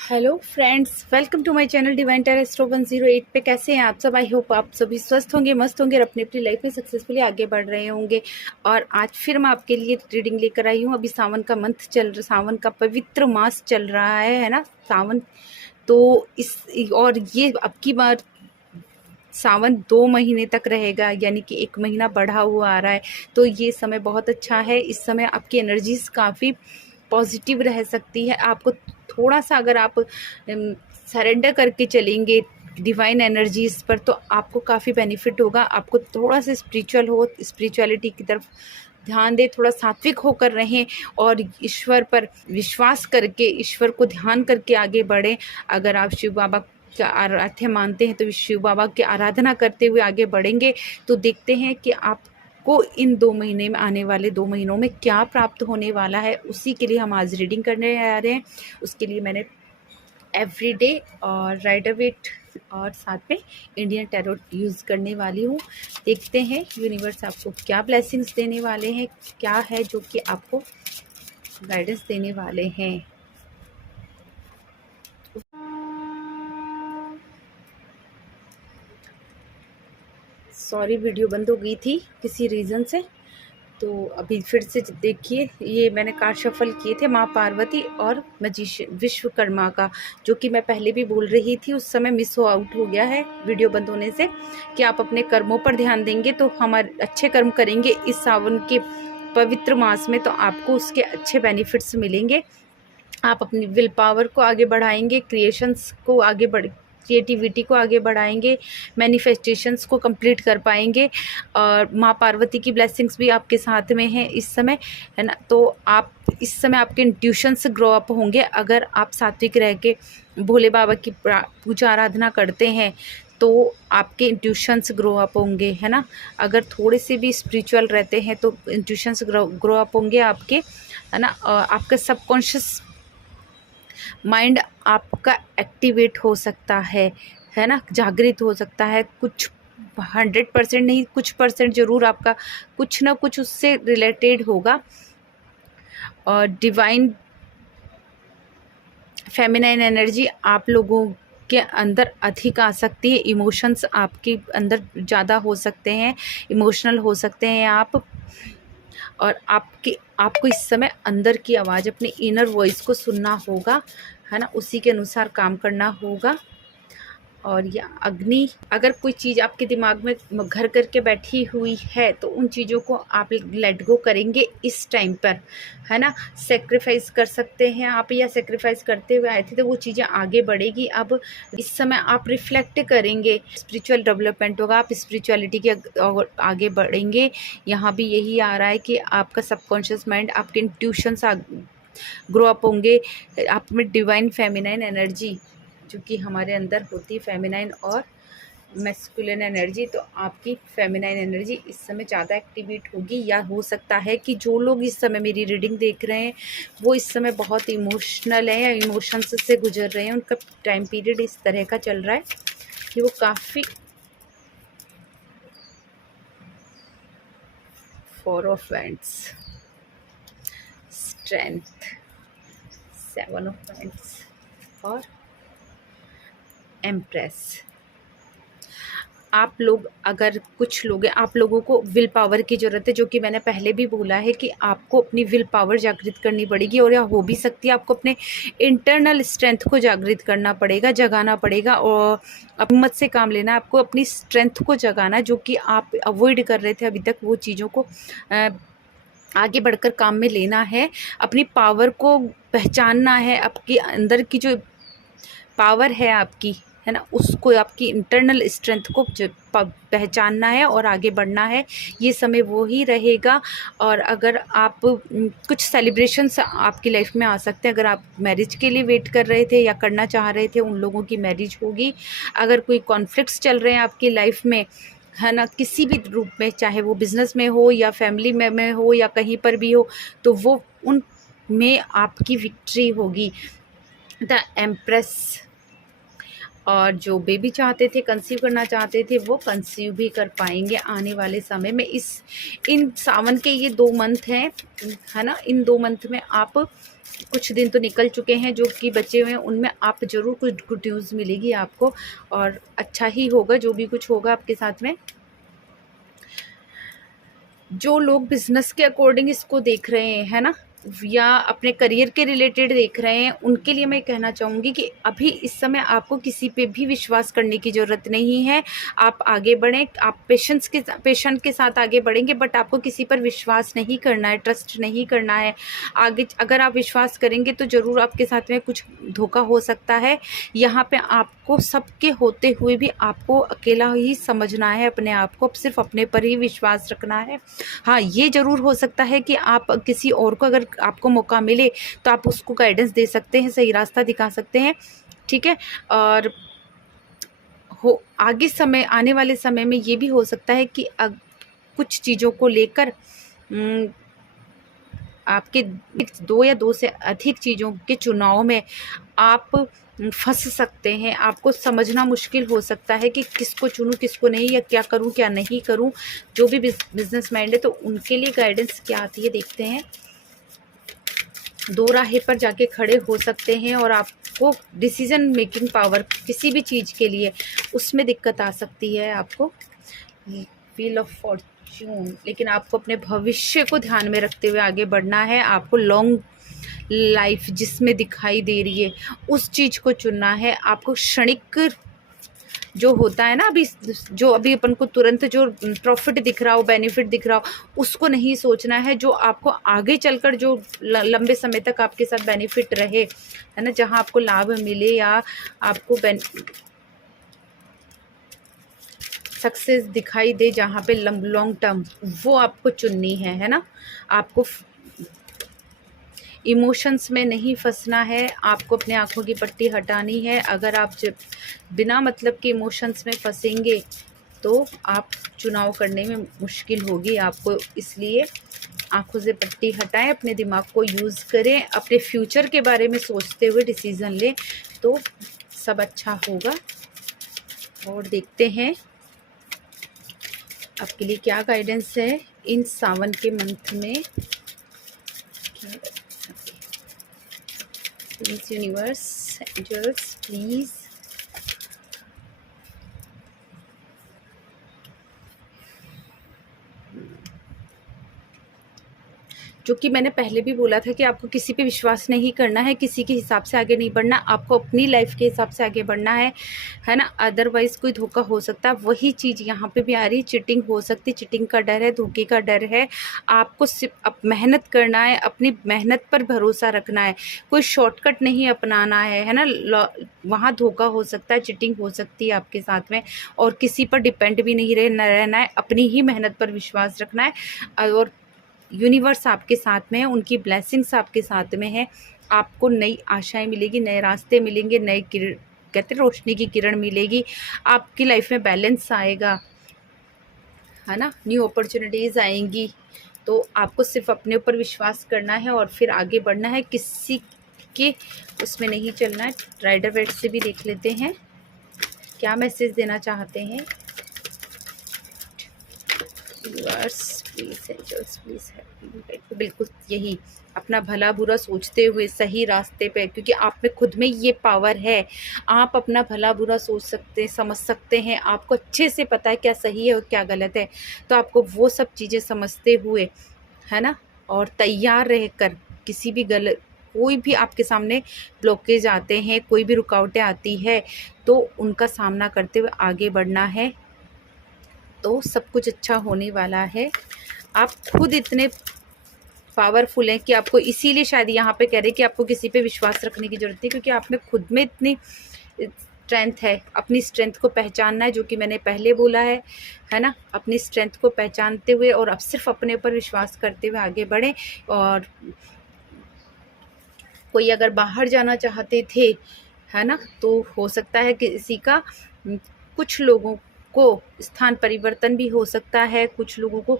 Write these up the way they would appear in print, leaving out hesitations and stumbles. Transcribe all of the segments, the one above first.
Hello friends, welcome to my channel Divine Terrestro 108 पे। कैसे हैं आप सब? आई होप आप सभी स्वस्थ होंगे, मस्त होंगे और अपनी अपनी लाइफ में सक्सेसफुली आगे बढ़ रहे होंगे। और आज फिर मैं आपके लिए रीडिंग लेकर आई हूँ। अभी सावन का मंथ सावन का पवित्र मास चल रहा है ना, सावन। तो और ये अब की बार सावन 2 महीने तक रहेगा, यानी कि 1 महीना बढ़ा हुआ आ रहा है। तो ये समय बहुत अच्छा है। इस समय आपकी एनर्जीज काफ़ी पॉजिटिव रह सकती है। आपको थोड़ा सा अगर आप सरेंडर करके चलेंगे डिवाइन एनर्जीज पर, तो आपको काफ़ी बेनिफिट होगा। आपको थोड़ा सा स्पिरिचुअलिटी की तरफ ध्यान दें, थोड़ा सात्विक होकर रहें और ईश्वर पर विश्वास करके, ईश्वर को ध्यान करके आगे बढ़ें। अगर आप शिव बाबा का आराध्य मानते हैं तो शिव बाबा की आराधना करते हुए आगे बढ़ेंगे तो देखते हैं कि आप को इन 2 महीने में, आने वाले 2 महीनों में क्या प्राप्त होने वाला है। उसी के लिए हम आज रीडिंग करने आ रहे हैं। उसके लिए मैंने एवरीडे और राइडर वेट और साथ में इंडियन टैरोट यूज़ करने वाली हूँ। देखते हैं यूनिवर्स आपको क्या ब्लेसिंग्स देने वाले हैं, क्या है जो कि आपको गाइडेंस देने वाले हैं। सॉरी, वीडियो बंद हो गई थी किसी रीज़न से, तो अभी फिर से देखिए। ये मैंने कार्ड शफल किए थे माँ पार्वती और मजीशियन विश्वकर्मा का, जो कि मैं पहले भी बोल रही थी, उस समय मिस हो आउट हो गया है वीडियो बंद होने से, कि आप अपने कर्मों पर ध्यान देंगे तो हमारे अच्छे कर्म करेंगे इस सावन के पवित्र मास में, तो आपको उसके अच्छे बेनिफिट्स मिलेंगे। आप अपनी विल पावर को आगे बढ़ाएंगे, क्रिएटिविटी को आगे बढ़ाएंगे, मैनिफेस्टेशंस को कंप्लीट कर पाएंगे। और माँ पार्वती की ब्लेसिंग्स भी आपके साथ में हैं इस समय, है ना। तो आप इस समय आपके इंट्यूशंस ग्रो अप होंगे। अगर आप सात्विक रह के भोले बाबा की पूजा आराधना करते हैं तो आपके इंट्यूशंस ग्रो अप होंगे, है ना। अगर थोड़े से भी स्पिरिचुअल रहते हैं तो इंट्यूशंस ग्रो अप होंगे आपके, है ना। आपका सबकॉन्शियस माइंड आपका एक्टिवेट हो सकता है ना, जागृत हो सकता है। कुछ 100% नहीं, कुछ परसेंट ज़रूर आपका कुछ ना कुछ उससे रिलेटेड होगा। और डिवाइन फेमिनाइन एनर्जी आप लोगों के अंदर अधिक आ सकती है। इमोशंस आपके अंदर ज़्यादा हो सकते हैं, इमोशनल हो सकते हैं आप। और आपको इस समय अंदर की आवाज़, अपनी इनर वॉइस को सुनना होगा, है ना, उसी के अनुसार काम करना होगा। और या अग्नि, अगर कोई चीज़ आपके दिमाग में घर करके बैठी हुई है तो उन चीज़ों को आप लेट गो करेंगे इस टाइम पर, है ना। सेक्रीफाइस कर सकते हैं आप, या सेक्रीफाइस करते हुए आए थे तो वो चीज़ें आगे बढ़ेगी। अब इस समय आप रिफ्लेक्ट करेंगे, स्पिरिचुअल डेवलपमेंट होगा, आप स्पिरिचुअलिटी के आगे बढ़ेंगे। यहाँ भी यही आ रहा है कि आपका सबकॉन्शियस माइंड, आपके इंट्यूशंस ग्रो अप होंगे। आप में डिवाइन फेमिनाइन एनर्जी जो कि हमारे अंदर होती है, फेमिनाइन और मैस्कुलिन एनर्जी, तो आपकी फेमिनाइन एनर्जी इस समय ज़्यादा एक्टिवेट होगी। या हो सकता है कि जो लोग इस समय मेरी रीडिंग देख रहे हैं वो इस समय बहुत इमोशनल है या इमोशंस से गुजर रहे हैं, उनका टाइम पीरियड इस तरह का चल रहा है कि वो काफ़ी 4 of wands, strength, 7 of wands और एम्प्रेस। आप लोग, अगर कुछ लोग हैं, आप लोगों को विल पावर की ज़रूरत है, जो कि मैंने पहले भी बोला है कि आपको अपनी विल पावर जागृत करनी पड़ेगी। और यह हो भी सकती है, आपको अपने इंटरनल स्ट्रेंथ को जागृत करना पड़ेगा, जगाना पड़ेगा। और अपनी हिम्मत से काम लेना, आपको अपनी स्ट्रेंथ को जगाना, जो कि आप अवॉइड कर रहे थे अभी तक, वो चीज़ों को आगे बढ़कर काम में लेना है। अपनी पावर को पहचानना है, आपके अंदर की जो पावर है आपकी, है ना, उसको, आपकी इंटरनल स्ट्रेंथ को पहचानना है और आगे बढ़ना है। ये समय वो ही रहेगा। और अगर आप कुछ सेलिब्रेशंस आपकी लाइफ में आ सकते हैं। अगर आप मैरिज के लिए वेट कर रहे थे या करना चाह रहे थे, उन लोगों की मैरिज होगी। अगर कोई कॉन्फ्लिक्ट्स चल रहे हैं आपकी लाइफ में, है ना, किसी भी रूप में, चाहे वो बिज़नेस में हो या फैमिली में हो या कहीं पर भी हो, तो वो उन में आपकी विक्ट्री होगी। The empress. और जो बेबी चाहते थे, कंसीव करना चाहते थे, वो कंसीव भी कर पाएंगे आने वाले समय में। इन सावन के ये 2 मंथ हैं, है ना। इन 2 मंथ में आप कुछ दिन तो निकल चुके हैं जो कि बचे हुए हैं, उनमें आप ज़रूर कुछ गुड न्यूज़ मिलेगी आपको, और अच्छा ही होगा जो भी कुछ होगा आपके साथ में। जो लोग बिज़नेस के अकॉर्डिंग इसको देख रहे हैं, है ना, या अपने करियर के रिलेटेड देख रहे हैं, उनके लिए मैं कहना चाहूँगी कि अभी इस समय आपको किसी पे भी विश्वास करने की ज़रूरत नहीं है। आप आगे बढ़ें, आप पेशेंट के साथ आगे बढ़ेंगे, बट आपको किसी पर विश्वास नहीं करना है, ट्रस्ट नहीं करना है। आगे अगर आप विश्वास करेंगे तो ज़रूर आपके साथ में कुछ धोखा हो सकता है। यहाँ पे आपको सबके होते हुए भी आपको अकेला ही समझना है अपने आप को, सिर्फ अपने पर ही विश्वास रखना है। हाँ, ये ज़रूर हो सकता है कि आप किसी और को, अगर आपको मौका मिले तो आप उसको गाइडेंस दे सकते हैं, सही रास्ता दिखा सकते हैं, ठीक है। और आगे समय, आने वाले समय में ये भी हो सकता है कि कुछ चीज़ों को लेकर आपके 2 या 2 से अधिक चीज़ों के चुनाव में आप फंस सकते हैं। आपको समझना मुश्किल हो सकता है कि किसको चुनूँ, किसको नहीं, या क्या करूँ, क्या नहीं करूँ। जो भी बिजनेस माइंड है तो उनके लिए गाइडेंस क्या आती है देखते हैं। 2 राहे पर जाके खड़े हो सकते हैं और आपको डिसीजन मेकिंग पावर किसी भी चीज़ के लिए उसमें दिक्कत आ सकती है आपको। व्हील ऑफ फॉर्च्यून, लेकिन आपको अपने भविष्य को ध्यान में रखते हुए आगे बढ़ना है। आपको लॉन्ग लाइफ जिसमें दिखाई दे रही है उस चीज़ को चुनना है। आपको क्षणिक जो होता है ना, जो अभी अपन को तुरंत जो प्रॉफिट दिख रहा हो, बेनिफिट दिख रहा हो, उसको नहीं सोचना है। जो आपको आगे चलकर जो लंबे समय तक आपके साथ बेनिफिट रहे, है ना, जहाँ आपको लाभ मिले या आपको सक्सेस दिखाई दे, जहाँ पे लॉन्ग टर्म, वो आपको चुननी है ना। आपको इमोशंस में नहीं फंसना है, आपको अपने आँखों की पट्टी हटानी है। अगर आप बिना मतलब के इमोशंस में फंसेंगे तो आप चुनाव करने में मुश्किल होगी आपको। इसलिए आँखों से पट्टी हटाएं, अपने दिमाग को यूज़ करें, अपने फ्यूचर के बारे में सोचते हुए डिसीज़न लें तो सब अच्छा होगा। और देखते हैं आपके लिए क्या गाइडेंस है इन सावन के मंथ में। प्लीज़ यूनिवर्स, एंजल्स, प्लीज़ जो कि मैंने पहले भी बोला था कि आपको किसी पे विश्वास नहीं करना है, किसी के हिसाब से आगे नहीं बढ़ना, आपको अपनी लाइफ के हिसाब से आगे बढ़ना है ना। अदरवाइज़ कोई धोखा हो सकता है। वही चीज़ यहाँ पे भी आ रही है, चीटिंग हो सकती है, चीटिंग का डर है, धोखे का डर है। आपको सिर्फ मेहनत करना है, अपनी मेहनत पर भरोसा रखना है, कोई शॉर्टकट नहीं अपनाना है ना। वहाँ धोखा हो सकता है, चीटिंग हो सकती है आपके साथ में, और किसी पर डिपेंड भी नहीं रहना है, अपनी ही मेहनत पर विश्वास रखना है। और यूनिवर्स आपके साथ में है, उनकी ब्लेसिंग्स आपके साथ में है। आपको नई आशाएं मिलेगी, नए रास्ते मिलेंगे, नए कहते हैं रोशनी की किरण मिलेगी। आपकी लाइफ में बैलेंस आएगा, है ना, न्यू अपॉर्चुनिटीज़ आएंगी। तो आपको सिर्फ अपने ऊपर विश्वास करना है और फिर आगे बढ़ना है, किसी के उसमें नहीं चलना है। राइडर वेट से भी देख लेते हैं क्या मैसेज देना चाहते हैं universe, please angels, please help. बिल्कुल यही, अपना भला बुरा सोचते हुए सही रास्ते पे, क्योंकि आप में खुद में ये पावर है। आप अपना भला बुरा सोच सकते, समझ सकते हैं, आपको अच्छे से पता है क्या सही है और क्या गलत है। तो आपको वो सब चीज़ें समझते हुए, है ना, और तैयार रहकर किसी भी कोई भी आपके सामने ब्लॉकेज आते हैं, कोई भी रुकावटें आती है, तो उनका सामना करते हुए आगे बढ़ना है। तो सब कुछ अच्छा होने वाला है। आप खुद इतने पावरफुल हैं कि आपको इसीलिए शायद यहाँ पे कह रहे हैं कि आपको किसी पे विश्वास रखने की ज़रूरत नहीं, क्योंकि आप में खुद में इतनी स्ट्रेंथ है। अपनी स्ट्रेंथ को पहचानना है, जो कि मैंने पहले बोला है ना। अपनी स्ट्रेंथ को पहचानते हुए और अब सिर्फ अपने ऊपर विश्वास करते हुए आगे बढ़ें। और कोई अगर बाहर जाना चाहते थे, है ना, तो हो सकता है कि किसी का, कुछ लोगों को स्थान परिवर्तन भी हो सकता है, कुछ लोगों को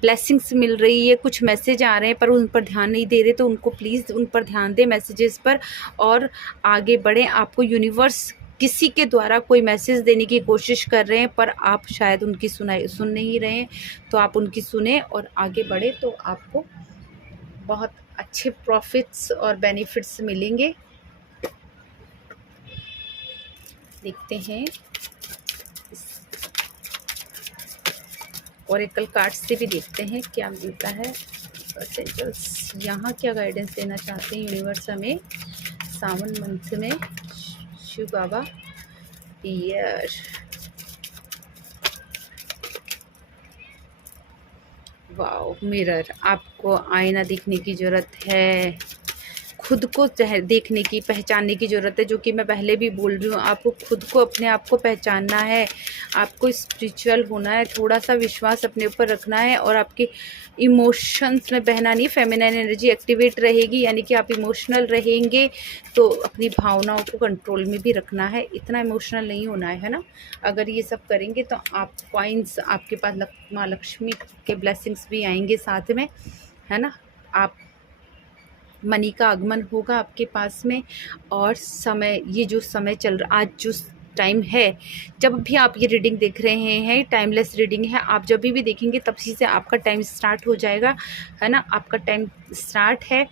ब्लेसिंग्स मिल रही है, कुछ मैसेज आ रहे हैं पर उन पर ध्यान नहीं दे रहे, तो उनको प्लीज़ उन पर ध्यान दें, मैसेजेस पर, और आगे बढ़ें। आपको यूनिवर्स किसी के द्वारा कोई मैसेज देने की कोशिश कर रहे हैं, पर आप शायद उनकी सुन नहीं रहे हैं, तो आप उनकी सुने और आगे बढ़े, तो आपको बहुत अच्छे प्रॉफिट्स और बेनिफिट्स मिलेंगे। देखते हैं ओरेकल कार्ड से भी देखते हैं क्या मिलता है। एंजल्स यहाँ क्या गाइडेंस देना चाहते हैं यूनिवर्स हमें सावन मंथ में। शिव बाबा ईयर, वाओ मिरर, आपको आईना देखने की ज़रूरत है, खुद को देखने की, पहचानने की ज़रूरत है, जो कि मैं पहले भी बोल रही हूँ। आपको खुद को, अपने आप को पहचानना है, आपको स्पिरिचुअल होना है, थोड़ा सा विश्वास अपने ऊपर रखना है और आपके इमोशंस में बहना नहीं। फेमिनाइन एनर्जी एक्टिवेट रहेगी, यानी कि आप इमोशनल रहेंगे तो अपनी भावनाओं को कंट्रोल में भी रखना है, इतना इमोशनल नहीं होना है ना। अगर ये सब करेंगे तो आप कॉइन्स, आपके पास माँ लक्ष्मी के ब्लेसिंग्स भी आएंगे साथ में, है ना। आप मनी का आगमन होगा आपके पास में। और समय, ये जो समय चल रहा, आज जो टाइम है, जब भी आप ये रीडिंग देख रहे हैं, टाइमलेस रीडिंग है, आप जब भी देखेंगे तब से आपका टाइम स्टार्ट हो जाएगा, है ना। आपका टाइम स्टार्ट है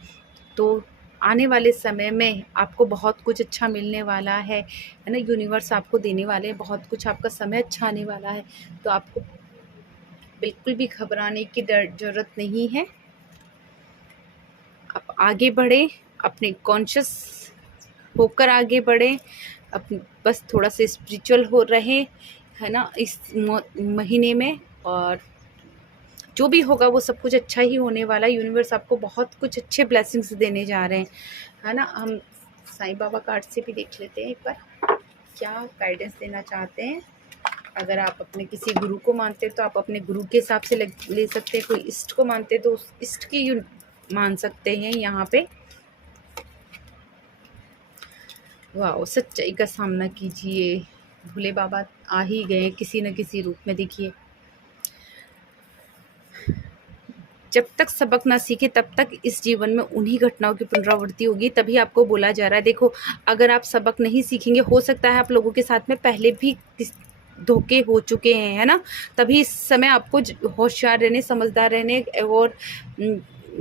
तो आने वाले समय में आपको बहुत कुछ अच्छा मिलने वाला है ना। यूनिवर्स आपको देने वाले हैं बहुत कुछ, आपका समय अच्छा आने वाला है, तो आपको बिल्कुल भी घबराने की ज़रूरत नहीं है। आप आगे बढ़ें, अपने कॉन्शियस होकर आगे बढ़ें, बस थोड़ा सा स्पिरिचुअल हो रहे, है ना, इस महीने में। और जो भी होगा वो सब कुछ अच्छा ही होने वाला है। यूनिवर्स आपको बहुत कुछ अच्छे ब्लेसिंग्स देने जा रहे हैं, है ना। हम साईं बाबा कार्ड से भी देख लेते हैं एक बार क्या गाइडेंस देना चाहते हैं। अगर आप अपने किसी गुरु को मानते हैं तो आप अपने गुरु के हिसाब से ले सकते हैं। कोई इष्ट को मानते हैं तो उस इष्ट की मान सकते हैं यहाँ पे। वाह, सच्चाई का सामना कीजिए, भोले बाबा आ ही गए किसी न किसी रूप में। देखिए, जब तक सबक ना सीखे तब तक इस जीवन में उन्हीं घटनाओं की पुनरावृत्ति होगी, तभी आपको बोला जा रहा है। देखो, अगर आप सबक नहीं सीखेंगे, हो सकता है आप लोगों के साथ में पहले भी धोखे हो चुके हैं, है ना। तभी इस समय आपको होशियार रहने, समझदार रहने और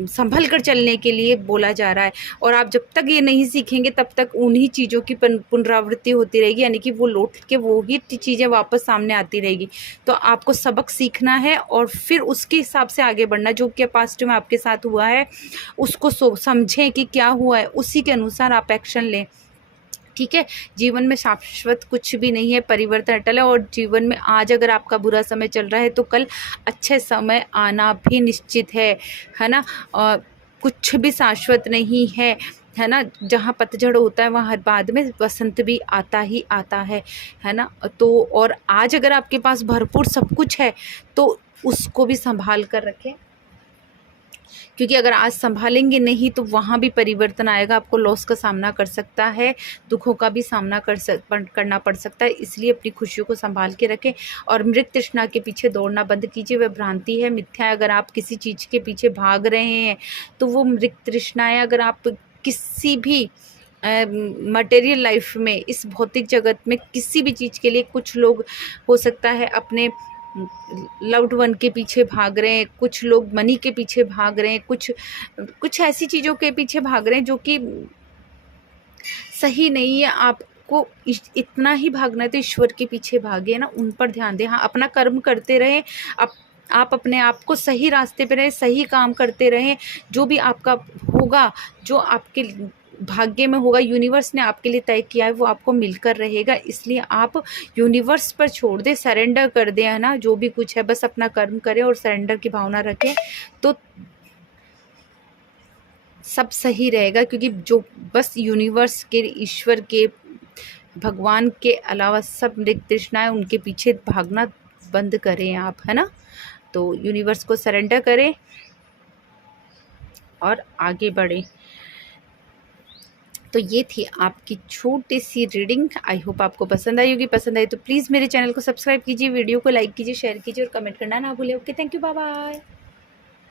संभल कर चलने के लिए बोला जा रहा है। और आप जब तक ये नहीं सीखेंगे तब तक उन्हीं चीज़ों की पुनरावृत्ति होती रहेगी, यानी कि वो लौट के वो ही चीज़ें वापस सामने आती रहेगी। तो आपको सबक सीखना है और फिर उसके हिसाब से आगे बढ़ना। जो कि पास्ट में आपके साथ हुआ है उसको समझें कि क्या हुआ है, उसी के अनुसार आप एक्शन लें, ठीक है। जीवन में शाश्वत कुछ भी नहीं है, परिवर्तन अटल है। और जीवन में आज अगर आपका बुरा समय चल रहा है तो कल अच्छे समय आना भी निश्चित है ना। और कुछ भी शाश्वत नहीं है ना। जहाँ पतझड़ होता है वहाँ बाद में वसंत भी आता ही आता है ना। तो और आज अगर आपके पास भरपूर सब कुछ है तो उसको भी संभाल कर रखें, क्योंकि अगर आज संभालेंगे नहीं तो वहाँ भी परिवर्तन आएगा, आपको लॉस का सामना कर सकता है, दुखों का भी सामना करना पड़ सकता है। इसलिए अपनी खुशियों को संभाल के रखें और मृत तृष्णा के पीछे दौड़ना बंद कीजिए। वह भ्रांति है, मिथ्या है। अगर आप किसी चीज़ के पीछे भाग रहे हैं तो वो मृत तृष्णा है। अगर आप किसी भी मटेरियल लाइफ में, इस भौतिक जगत में किसी भी चीज़ के लिए, कुछ लोग हो सकता है अपने लव्ड वन के पीछे भाग रहे हैं, कुछ लोग मनी के पीछे भाग रहे हैं, कुछ ऐसी चीज़ों के पीछे भाग रहे हैं जो कि सही नहीं है। आपको इतना ही भागना है तो ईश्वर के पीछे भागे ना, उन पर ध्यान दें। हाँ, अपना कर्म करते रहें, आप अपने आप को सही रास्ते पे रहें, सही काम करते रहें। जो भी आपका होगा, जो आपके भाग्य में होगा, यूनिवर्स ने आपके लिए तय किया है वो आपको मिलकर रहेगा। इसलिए आप यूनिवर्स पर छोड़ दें, सरेंडर कर दें, है ना। जो भी कुछ है बस अपना कर्म करें और सरेंडर की भावना रखें तो सब सही रहेगा। क्योंकि जो बस यूनिवर्स के, ईश्वर के, भगवान के अलावा सब मृग तृष्णाएं, उनके पीछे भागना बंद करें आप, है ना। तो यूनिवर्स को सरेंडर करें और आगे बढ़ें। तो ये थी आपकी छोटी सी रीडिंग। आई होप आपको पसंद आई होगी। पसंद आई तो प्लीज़ मेरे चैनल को सब्सक्राइब कीजिए, वीडियो को लाइक कीजिए, शेयर कीजिए और कमेंट करना ना भूलें। Okay, thank you, bye bye.